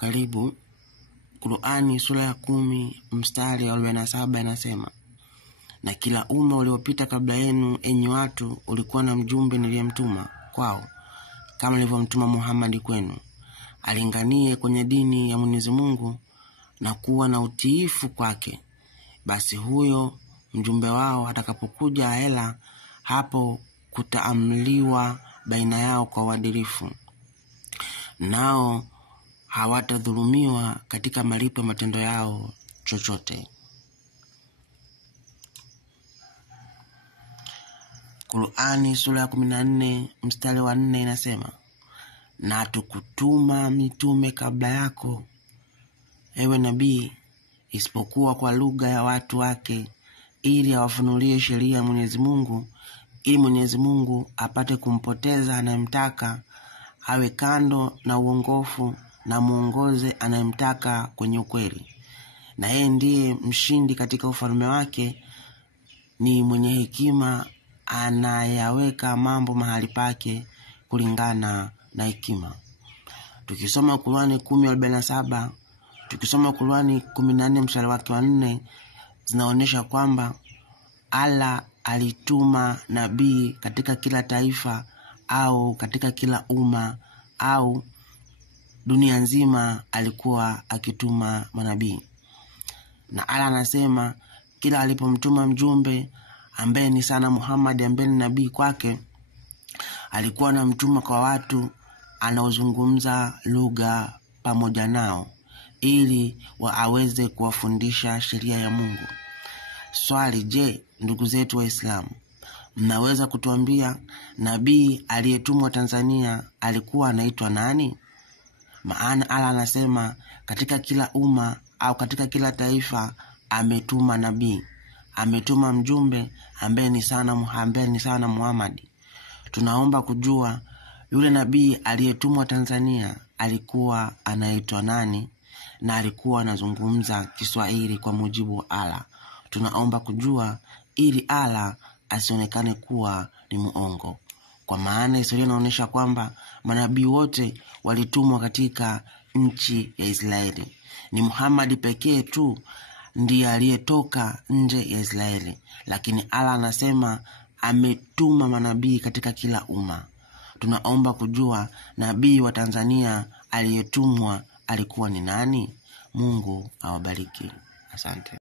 Karibu. Qur'ani sura ya 10 mstari wa 47 inasema, na kila umma uliopita kabla yenu enyi watu ulikuwa na mjumbe niliyemtuma kwao, kama nilivyomtuma Muhammad kwenu, alinganie kwenye dini ya Mwenyezi Mungu na kuwa na utiifu kwake. Basi huyo mjumbe wao atakapokuja hela, hapo kutaamliwa baina yao kwa uadilifu, nao hawatadhulumiwa katika malipo matendo yao chochote. Qur'ani sura ya 14 mstari wa 4 inasema, na tukutuma mitume kabla yako ewe nabii, isipokuwa kwa lugha ya watu wake, ili awafunulie sheria ya Mwenyezi Mungu, ili Mwenyezi Mungu apate kumpoteza anayemtaka, awe kando na uongofu na muongoze anayemtaka kwenye ukweli. Na yeye ndiye mshindi katika ufalme wake, ni mwenye hekima, anayaweka mambo mahali pake kulingana na hekima. Tukisoma Qur'ani 10:47, tukisoma Qur'ani 14 mstari wake wa 4, zinaonyesha kwamba Allah alituma nabii katika kila taifa au katika kila umma au dunia nzima alikuwa akituma manabii. Na Allah anasema kila alipomtuma mjumbe ambaye ni sana Muhammad, ambaye ni nabii kwake, alikuwa anamtuma kwa watu anaozungumza lugha pamoja nao, ili aweze kuwafundisha sheria ya Mungu. Swali, je, ndugu zetu Waislamu, mnaweza kutuambia nabii aliyetumwa Tanzania alikuwa anaitwa nani? Maana Allah anasema katika kila umma au katika kila taifa ametuma nabii, ametuma mjumbe ambaye ni sana Muhammad. Tunaomba kujua yule nabii aliyetumwa Tanzania alikuwa anaitwa nani na alikuwa anazungumza Kiswahili kwa mujibu wa Allah. Tunaomba kujua ili Allah asionekane kuwa ni muongo, kwa maana historia inaonyesha kwamba manabii wote walitumwa katika nchi ya Israeli. Ni Muhammad pekee tu ndiye aliyetoka nje ya Israeli, lakini Allah anasema ametuma manabii katika kila umma. Tunaomba kujua nabii wa Tanzania aliyetumwa alikuwa ni nani? Mungu awabariki. Asante.